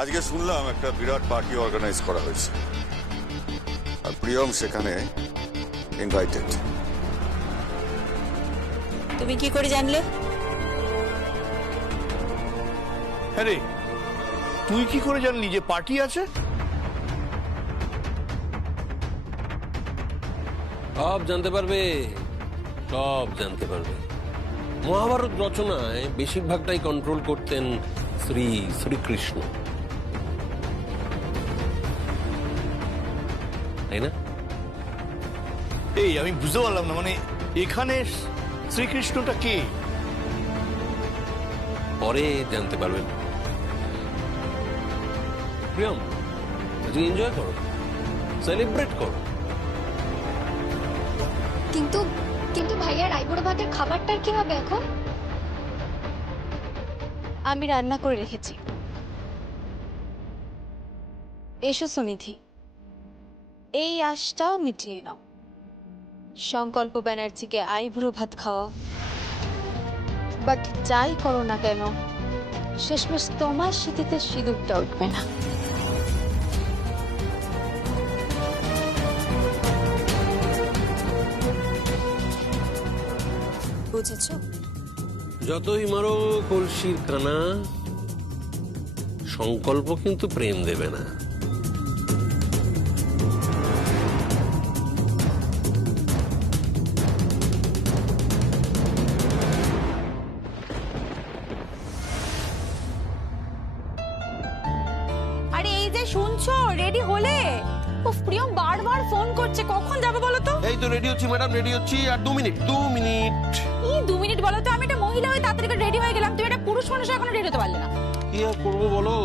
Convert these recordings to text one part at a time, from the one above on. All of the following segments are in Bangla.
আজকে শুনলাম একটা বিরাট পার্টি অর্গানাইজ করা হয়েছে, আর প্রিয়ম সেখানে ইনভাইটেড। তুমি কি করে জানলে? হ্যাঁ রে, তুই কি করে জানলি যে পার্টি আছে? সব জানতে পারবে, সব জানতে পারবে। মহাভারত রচনায় বেশিরভাগটাই কন্ট্রোল করতেন শ্রী শ্রীকৃষ্ণ, তাই না? এই আমি বুঝতে পারলাম না, মানে এখানে শ্রীকৃষ্ণটা কে? পরে জানতে পারবেন। প্রিয়ম, তুমি এনজয় করো, সেলিব্রেট করো। কিন্তু কিন্তু ভাইয়া রায়পুরা ভাতের খাবারটার কি হবে এখন? আমি রান্না করে রেখেছি। এসো সুনিধি, এই আশটাও মিটিয়ে নাও। সংকল্প ব্যানার্জিকে আইবুড়ো ভাত খাওয়া, বাট যাই করো না কেন শেষমেশ তোমার শীতেতে সিঁদুরটা উঠবে না। বুঝেছো? যতই মারো কলসির কানা, সংকল্প কিন্তু প্রেম দেবে না। আরে এই যে শুনছো, রেডি হলে? উফ, প্রিয়ম বারবার ফোন করছে, কখন যাবে বলো তো? এই তো রেডি হচ্ছি ম্যাডাম, রেডি হচ্ছি। আর 2 মিনিট, 2 মিনিট। এই 2 মিনিট বলো তো? আমি একটা মহিলা হয়ে তাড়াতাড়ি করে রেডি হয়ে গেলাম, তুমি একটা পুরুষ মানুষ এখনো রেডি হতে পারলে না। কি আর করবো বলো,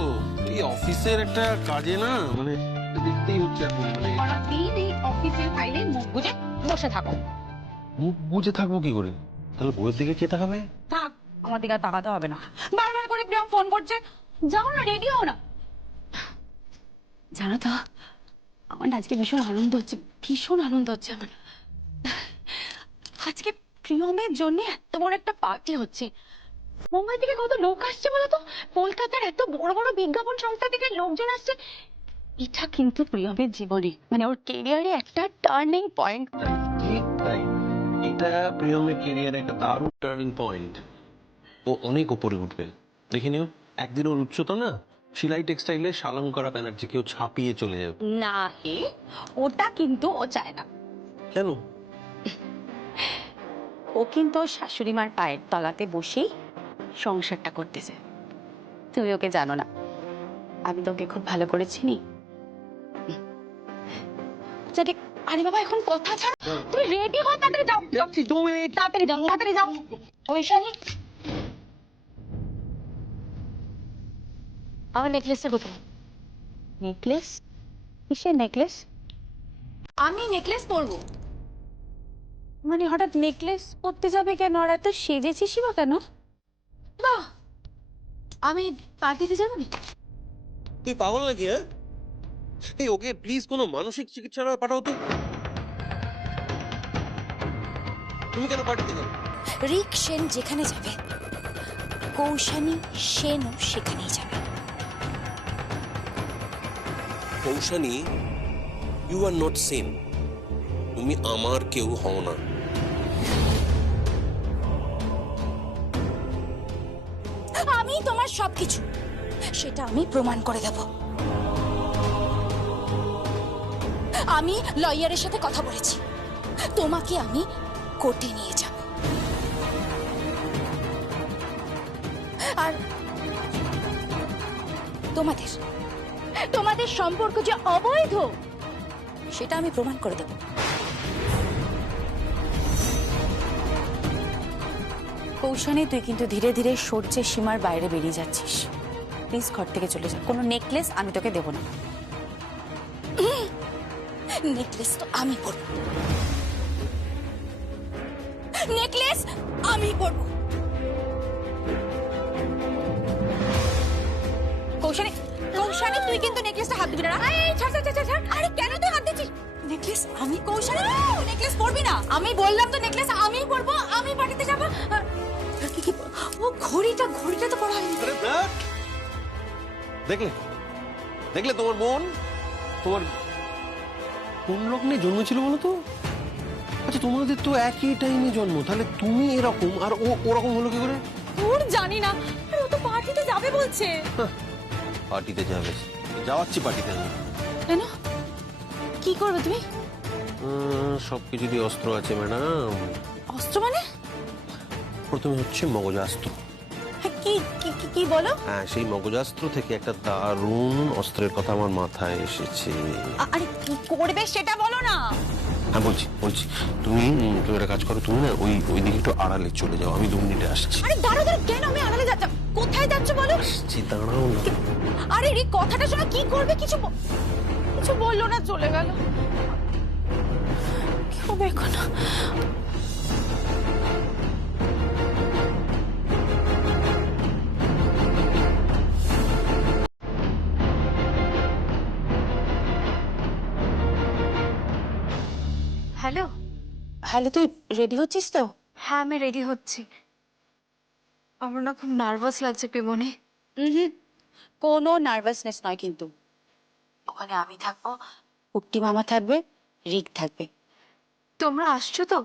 এই অফিসের একটা কাজে না, মানে দেখতেই হচ্ছে এখন। মানে সারাদিন এই অফিসের ফাইলে মুখ বুজে বসে থাকো। মুখ বুঝে থাকবো কি করে? তাহলে বইয়ের দিকে কে তাকাবে? থাক, আমার দিকে আর তাকাতে হবে না। বারবার করে প্রিয়ম ফোন করছে, যাও না, রেডি হও না। জানো তো, আমার না আজকে ভীষণ আনন্দ হচ্ছে, ভীষণ আনন্দ হচ্ছে আমার। আজকে প্রিয়মের জন্য এত বড় একটা পার্টি হচ্ছে। মুম্বাই থেকে কত লোক আসছে বলো তো? কলকাতার এত বড় বড় বিজ্ঞাপন সংস্থা থেকে লোকজন আসছে। এটা কিন্তু প্রিয়মের জীবনে, মানে ওর কেরিয়ারে একটা টার্নিং পয়েন্ট। ঠিক তাই, এটা প্রিয়মের ক্যারিয়ারে একটা দারুণ টার্নিং পয়েন্ট। ও অনেক উপরে উঠবে, দেখে নিও। একদিন ওর উচ্চতা না শিলাই টেক্সটাইলে শালঙ্করা ব্যানার্জিকেও ছাপিয়ে চলে যাবে। না হে, ওটা কিন্তু ও চায় না। কেন? ও কিন্তু ওর শাশুড়ি মার পায়ের তলাতে বসেই সংসারটা করতেছে। তুমি ওকে জানো না, আমি তোকে খুব ভালো করে চিনি। জানি, আরে বাবা এখন কথা ছাড়া, তুমি রেডি হও, তাড়াতাড়ি যাও। যাচ্ছি, 2 মিনিট। তাড়াতাড়ি যাও, তাড়াতাড়ি যাও। ওই শাড়ি আমার নেকলেসটা কোথায়? নেকলেস? কিসের নেকলেস? আমি নেকলেস পরবো মানে হঠাৎ নেকলেস পরতে যাবে কেন? আর এত সেজেছিস বা কেন? বাহ, আমি পার্টিতে যাবো না? তুই পাগল নাকি? হ্যাঁ, এই ওকে প্লিজ কোনো মানসিক চিকিৎসালয়ে পাঠাও তো। তুমি কেন পার্টিতে যাবে? রিক সেন যেখানে যাবে, কৌশানী সেনও সেখানেই যাবে। Koushani, you are not same. তুমি আমার কেউ হও না। আমি তোমার সবকিছু, সেটা আমি প্রমাণ করে দেব। আমি লয়ারের সাথে কথা বলেছি, তোমাকে আমি কোর্টে নিয়ে যাব। আর তোমাদের সম্পর্ক যে অবৈধ, সেটা আমি প্রমাণ করে দেব। কৌশানী, তুই কিন্তু ধীরে ধীরে সূর্যের সীমার বাইরে বেরিয়ে যাচ্ছিস। প্লিজ ঘর থেকে চলে যা। কোনো নেকলেস আমি তোকে দেব না। নেকলেস তো আমি পরবো, নেকলেস আমি পরবো। কৌশানী, কৌশানী, তুই কিন্তু নেকলেসটা হাত দিবি না। এই ছাড় ছাড় ছাড় ছাড়। আরে কেন তুই হাত দিচ্ছিস? নেকলেস আমি, কৌশানী নেকলেস পরবি না। আমি বললাম তো নেকলেস আমি পরবো, আমি পার্টিতে যাবো। ও ঘড়িটা তো পরা হয়নি। দেখলে দেখলে তোমার বোন, তোমার কোন লগ্নে জন্ম ছিল বলো তো? আচ্ছা তোমাদের তো একই টাইমে জন্ম, তাহলে তুমি এরকম আর ও ওরকম হলো কি করে? ওর জানি না, আর ও তো পার্টিতে যাবে বলছে। পার্টিতে যাবে, যাওয়াচ্ছি পার্টিতে আমি। কেন, কি করবে তুমি? সবকিছুরই অস্ত্র আছে ম্যাডাম। অস্ত্র মানে? প্রথমে হচ্ছে মগজাস্ত্র। হ্যাঁ, কি কি কি- কি বলো? হ্যাঁ, সেই মগজাস্ত্র থেকে একটা দারুণ অস্ত্রের কথা আমার মাথায় এসেছে। আরে কি করবে সেটা বলো না। হ্যাঁ বলছি তুমি একটা কাজ করো, তুমি না ওই দিকে একটু আড়ালে চলে যাও, আমি 2 মিনিটে আসছি। আরে দাঁড়াও দাঁড়াও, কেন আমি আড়ালে যাচ্ছি? কোথায় যাচ্ছ বলো? আসছি, দাঁড়াও না। আরে রে, কথাটা শোনো, কি করবে? কিছু বললো না, চলে গেল। কি হবে এখন? হ্যালো। হ্যালো, তুই রেডি হচ্ছিস তো? হ্যাঁ, আমি রেডি হচ্ছি। আমার না খুব নার্ভাস লাগছে পিমনি। হুম, কোনো নার্ভাসনেস নয় কিন্তু। ওখানে আমি থাকবো, কুট্টি মামা থাকবে, রিক থাকবে। তোমরা আসছো তো?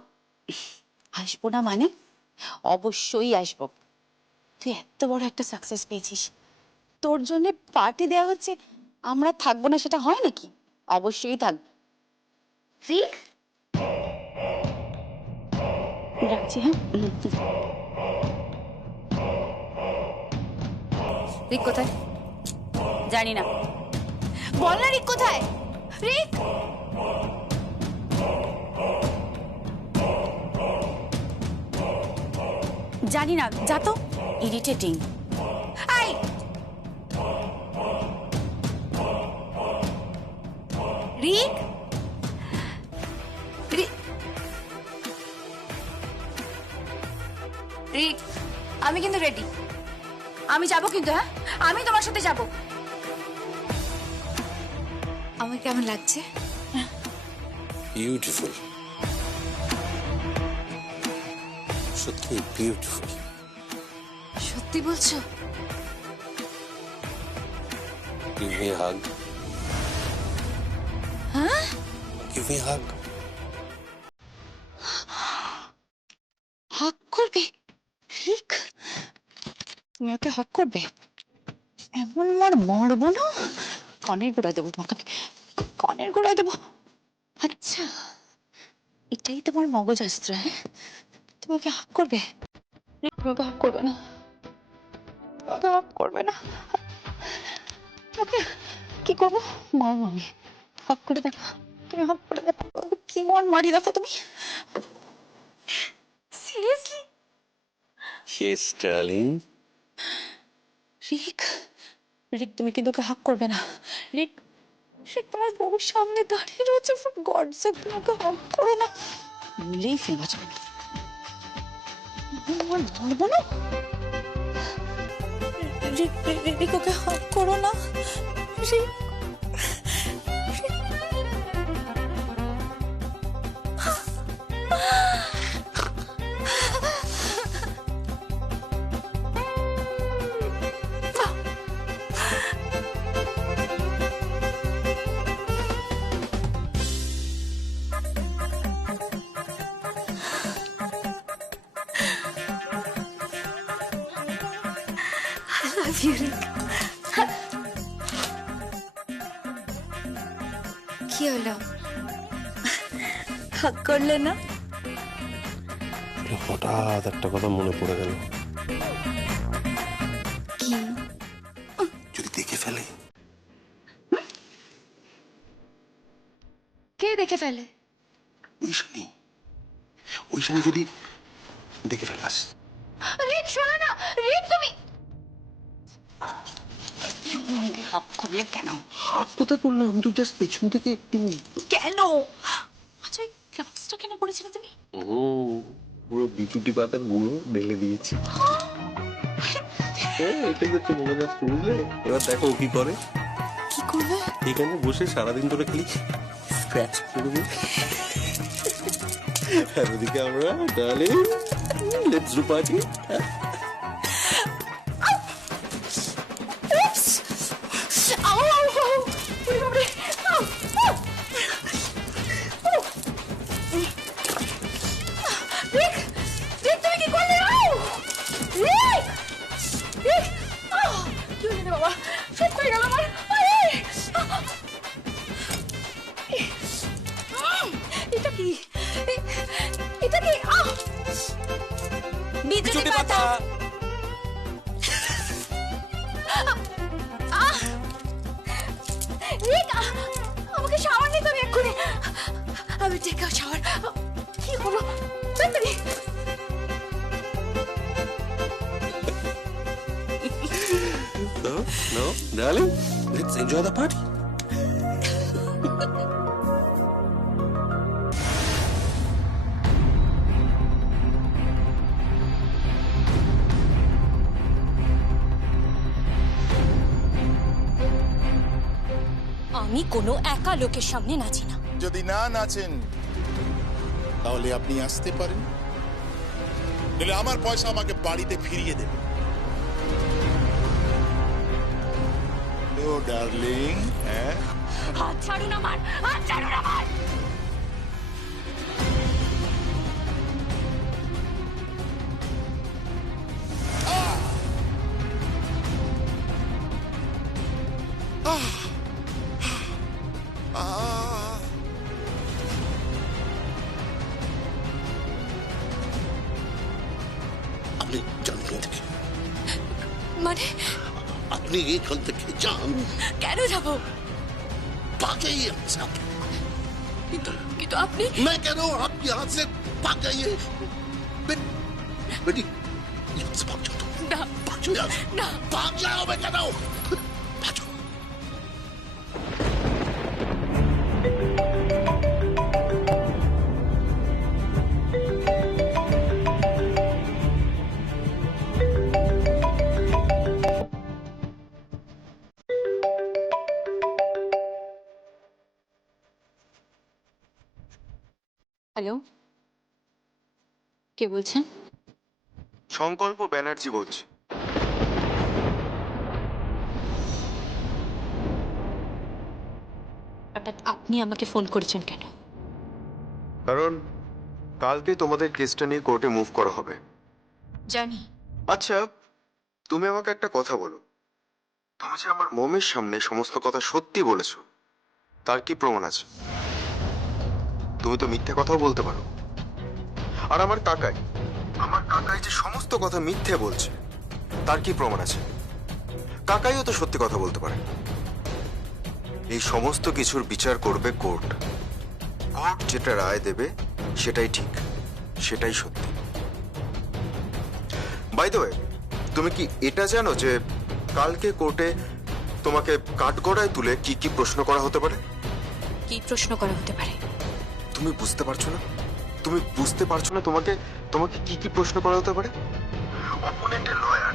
আসবো না মানে? অবশ্যই আসবো। তুই এত বড় একটা সাকসেস পেয়েছিস, তোর জন্য পার্টি দেওয়া হচ্ছে, আমরা থাকবো না সেটা হয় নাকি? অবশ্যই থাকবো। রিক, রাখছি, হ্যাঁ। রিক কোথায়? জানি না। বল না, রিক কোথায়? রিক, জানি না, যা তো। ইরিটেটিং। আই রিক, রিক, রিক, আমি কিন্তু রেডি। আমি যাব কিন্তু, হ্যাঁ, আমি তোমার সাথে যাব। আমার কেমন লাগছে? বিউটিফুল, সত্যি বিউটিফুল। সত্যি বলছো? Give me a hug. হ্যাঁ, Give me a hug. হাক করবে? রিক, তুমি ওকে হাক করবে? এমন মারবো না, কনের গোড়ায় দেবো তোমাকে, কনের গোড়ায় দেবো। আচ্ছা, এটাই তোমার মগজাস্ত্র, হ্যাঁ? তুমি ওকে হাক করবে? রিক, তুমি ওকে হাক করবে না, ওকে হাক করবে না। ওকে কি করবো? মারবো আমি। হাক করে দেখো, তুমি হাক করে দেখো, কি মন মারি দেখো তুমি। সিরিয়াসলি? Yes, darling. রিক, রিক, তুমি কিন্তু ওকে হাক করবে না। রিক, রিক, তোমার বউর সামনে দাঁড়িয়ে রয়েছে, ফর গডস সেক তুমি ওকে হাক করো না। মিলেই ফেলবা যাবে। আমার মারবো না। রিক, রিক, ওকে হাক করো না। রিক, I love you, রিক। কি হলো, হাগ করলে না? হঠাৎ একটা কথা মনে পড়ে গেল। কি? যদি দেখে ফেলে? কে দেখে ফেলে? ওইখানে যদি দেখে ফেলাস। রিক, শোনো না, রিক, তুমি ওকে হাক করলে কেন? হাত কোথায় করলাম? আমি তো জাস্ট পেছন থেকে একটু। কেন? আচ্ছা, এই গ্লাভসটা কেন পরেছিলে তুমি? পুরো বিচুটি পাতার গুঁড়ো ঢেলে দিয়েছি। এটাই হচ্ছে মগজাস্ত্র, বুঝলে? এবার দেখো ও কি করে। কি করবে? এখানে বসে সারাদিন ধরে খালি স্ক্র্যাচ করবে, আর ওদিকে আমরা darling let's do party. Oops! Ow, ow, ow. শেষ হয়ে গেল আমার। আরে! এটা কি? এটা কি? বিচুটি পাতা। রিকা, আমাকে শাওয়ার নিতে হবে এক্ষুনি। আমি টেক আ শাওয়ার। কি হলো? তাড়াতাড়ি। No, darling, let's enjoy the party. আমি কোনো একা লোকের সামনে নাচি না। যদি না নাচেন তাহলে আপনি আসতে পারেন, তাহলে আমার পয়সা আমাকে বাড়িতে ফিরিয়ে দেবে। ও ডার্লিং, হ্যাঁ হাত ছাড়ুন আমার, হাত ছাড়ুন আমার। আপনি জানবেন থেকে, মানে আপনি এখান থেকে যান। কেন যাব? भागइए यहाँ से आप। কিন্তু আপনি मैं कह रहा हूँ आप यहाँ से भाग जाइए। बेटी यहाँ से भाग जाओ तुम। না, भाग जाओ यहाँ से। না। भाग जाओ मैं कह रहा हूँ। भाग जाओ। হ্যালো, কে বলছেন? সংকল্প ব্যানার্জি বলছি। হঠাৎ আপনি আমাকে ফোন করেছেন কেন? কারণ কালকে তোমাদের কেসটা নিয়ে কোর্টে মুভ করা হবে। জানি। আচ্ছা, তুমি আমাকে একটা কথা বলো, তুমি যে আমার মমের সামনে সমস্ত কথা সত্যি বলেছো, তার কি প্রমাণ আছে? তুমি তো মিথ্যে কথাও বলতে পারো। আর আমার কাকাই যে সমস্ত কথা মিথ্যে বলছে, তার কি প্রমাণ আছে? কাকাইও তো সত্যি কথা বলতে পারে। এই সমস্ত কিছুর বিচার করবে কোর্ট। কোর্ট যেটা রায় দেবে সেটাই ঠিক, সেটাই সত্যি। বাই দ্য ওয়ে, তুমি কি এটা জানো যে কালকে কোর্টে তোমাকে কাঠগড়ায় তুলে কি কি প্রশ্ন করা হতে পারে? কি প্রশ্ন করা হতে পারে? তুমি বুঝতে পারছো না? তুমি বুঝতে পারছো না তোমাকে তোমাকে কি কি প্রশ্ন করা হতে পারে? অপোনেন্টের লয়ার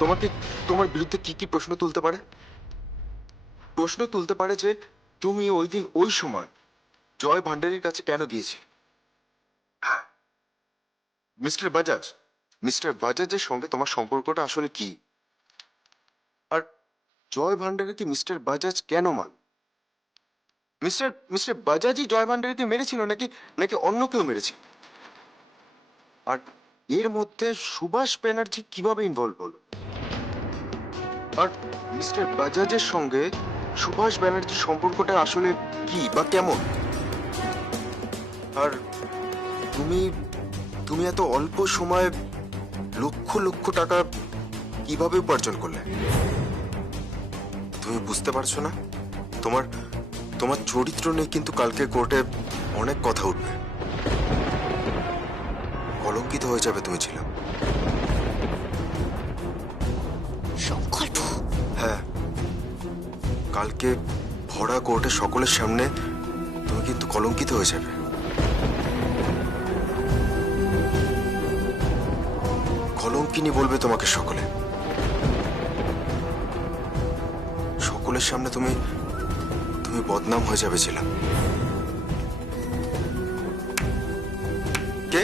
তোমাকে তোমার বিরুদ্ধে কি কি প্রশ্ন তুলতে পারে? প্রশ্ন তুলতে পারে যে তুমি ওই দিন ওই সময় জয় ভান্ডারীর কাছে কেন গিয়েছি। হ্যাঁ, মিস্টার বাজাজের সঙ্গে তোমার সম্পর্কটা আসলে কি? আর জয় ভান্ডারী কি মিস্টার বাজাজ কেন মান? মিস্টার বাজাজই জয় ভান্ডারীকে মেরেছিল নাকি নাকি অন্য কেউ মেরেছে? আর এর মধ্যে সুভাষ ব্যানার্জি কিভাবে ইনভলভ হলো? আর মিস্টার বাজাজের সঙ্গে সুভাষ ব্যানার্জির সম্পর্কটা আসলে কি বা কেমন? আর তুমি তুমি এত অল্প সময়ে লক্ষ লক্ষ টাকা কিভাবে উপার্জন করলে? তুমি বুঝতে পারছো না? তোমার তোমার চরিত্র নিয়ে কিন্তু কালকে কোর্টে অনেক কথা উঠবে। কলঙ্কিত হয়ে যাবে তুমি ছিলাম। সংকল্প? হ্যাঁ, কালকে ভরা কোর্টে সকলের সামনে তুমি কিন্তু কলঙ্কিত হয়ে যাবে। কলঙ্কিনী বলবে তোমাকে সকলে। সকলের সামনে তুমি তুমি বদনাম হয়ে যাবে ছিলাম। কে?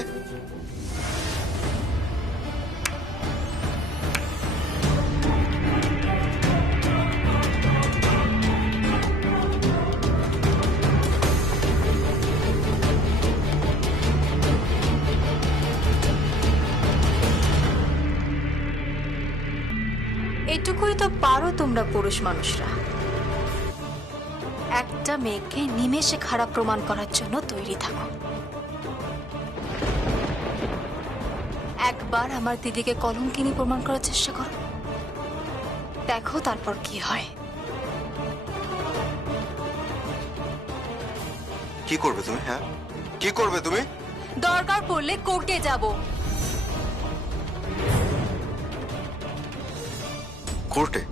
এটুকুই ভালোই তো পারো তোমরা পুরুষ মানুষরা। একটা মেয়েকে নিমেষে খারাপ প্রমাণ করার জন্য তৈরি থাকো। একবার আমার দিদিকে কলঙ্কিনী প্রমাণ করার চেষ্টা করো, দেখো তারপর কি হয়। কি করবে তুমি? হ্যাঁ, কি করবে তুমি? দরকার পড়লে কোর্টে যাব। কোর্টে?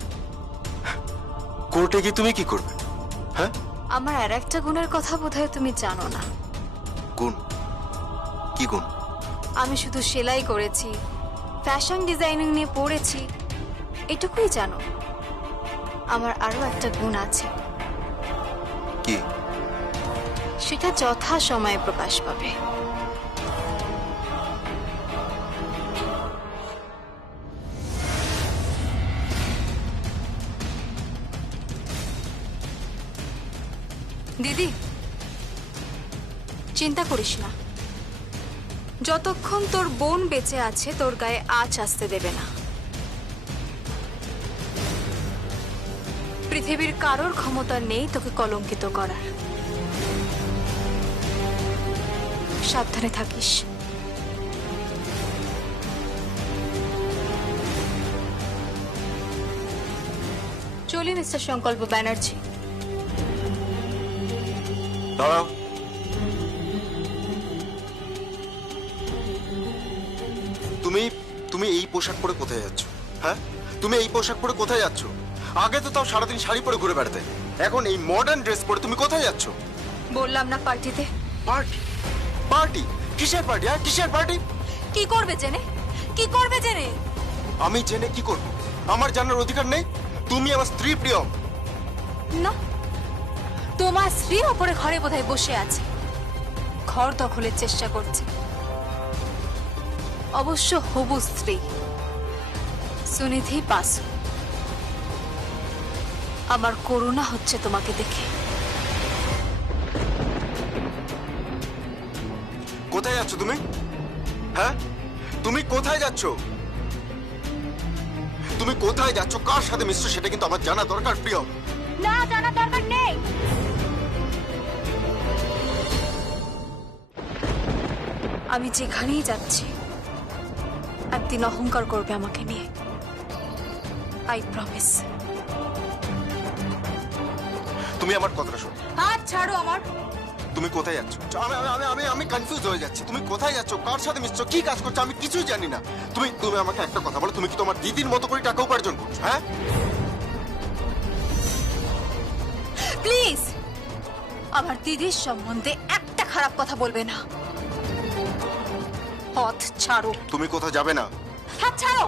কোর্টে গিয়ে তুমি কি করবে? হ্যাঁ, আমার আর একটা গুণের কথা বোধহয় তুমি জানো না। গুণ? কি গুণ? আমি শুধু সেলাই করেছি, ফ্যাশন ডিজাইনিং নিয়ে পড়েছি, এটুকুই জানো। আমার আরো একটা গুণ আছে, কি? সেটা যথা সময়ে প্রকাশ পাবে। দিদি, চিন্তা করিস না, যতক্ষণ তোর বোন বেঁচে আছে তোর গায়ে আঁচ আসতে দেবে না। পৃথিবীর কারোর ক্ষমতা নেই তোকে কলঙ্কিত করার। সাবধানে থাকিস। চলি মিস্টার সংকল্প ব্যানার্জি। দাঁড়াও। তুমি তুমি এই পোশাক পরে কোথায় যাচ্ছ? হ্যাঁ, তুমি এই পোশাক পরে কোথায় যাচ্ছ? আগে তো তাও সারাদিন শাড়ি পরে ঘুরে বেড়াতে, এখন এই মডার্ন ড্রেস পরে তুমি কোথায় যাচ্ছ? বললাম না পার্টিতে। পার্টি? পার্টি? কিসের পার্টি? হ্যাঁ, কিসের পার্টি? কি করবে জেনে? কি করবে জেনে? আমি জেনে কি করব? আমার জানার অধিকার নেই? তুমি আমার স্ত্রী প্রিয়ম। না, তোমার স্ত্রী ওপরে ঘরে বোধহয় বসে আছে, ঘর দখলের চেষ্টা করছে। অবশ্য হবু স্ত্রী সুনিধি বাসু। আমার করুণা হচ্ছে তোমাকে দেখে। কোথায় যাচ্ছ তুমি? হ্যাঁ, তুমি কোথায় যাচ্ছ? তুমি কোথায় যাচ্ছ, কার সাথে মিশছো সেটা কিন্তু আমার জানা দরকার প্রিয়ম। না, জানার দরকার নেই। আমি যেখানেই যাচ্ছি একদিন অহংকার করবে আমাকে নিয়ে, আই প্রমিস। তুমি আমার কথাটা শোনো। হাত ছাড়ো আমার। তুমি কোথায় যাচ্ছ? আমি আমি আমি আমি কনফিউজ হয়ে যাচ্ছি। তুমি কোথায় যাচ্ছ, কার সাথে মিশছো, কি কাজ করছো, আমি কিছুই জানি না। তুমি তুমি আমাকে একটা কথা বলো, তুমি কি তোমার দিদির মতো করে টাকা উপার্জন করছো? হ্যাঁ, প্লিজ আমার দিদির সম্বন্ধে একটা খারাপ কথা বলবে না। হাত ছাড়ো। তুমি কোথাও যাবে না। হাত ছাড়ো।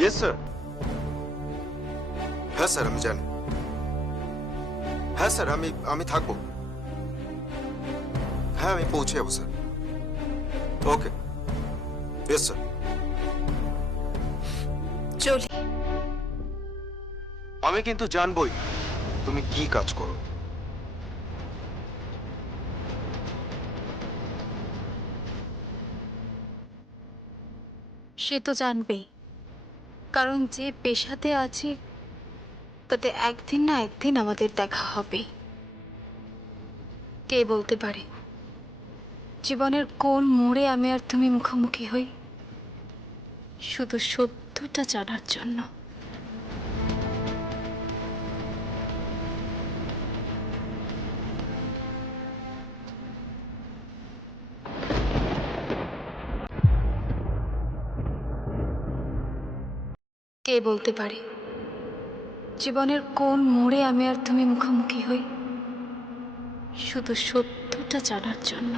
Yes sir. হ্যাঁ স্যার, আমি জানি। হ্যাঁ স্যার, আমি আমি থাকবো। হ্যাঁ, আমি পৌঁছে যাবো স্যার। ওকে, ইয়েস স্যার। চলি। আমি কিন্তু জানবই তুমি কি কাজ করো। সে তো জানবেই, কারণ যে পেশাতে আছি তাতে একদিন না একদিন আমাদের দেখা হবেই। কে বলতে পারে জীবনের কোন মোড়ে আমি আর তুমি মুখোমুখি হই, শুধু সত্যটা জানার জন্য। কে বলতে পারে জীবনের কোন মোড়ে আমি আর তুমি মুখোমুখি হই, শুধু সত্যটা জানার জন্য।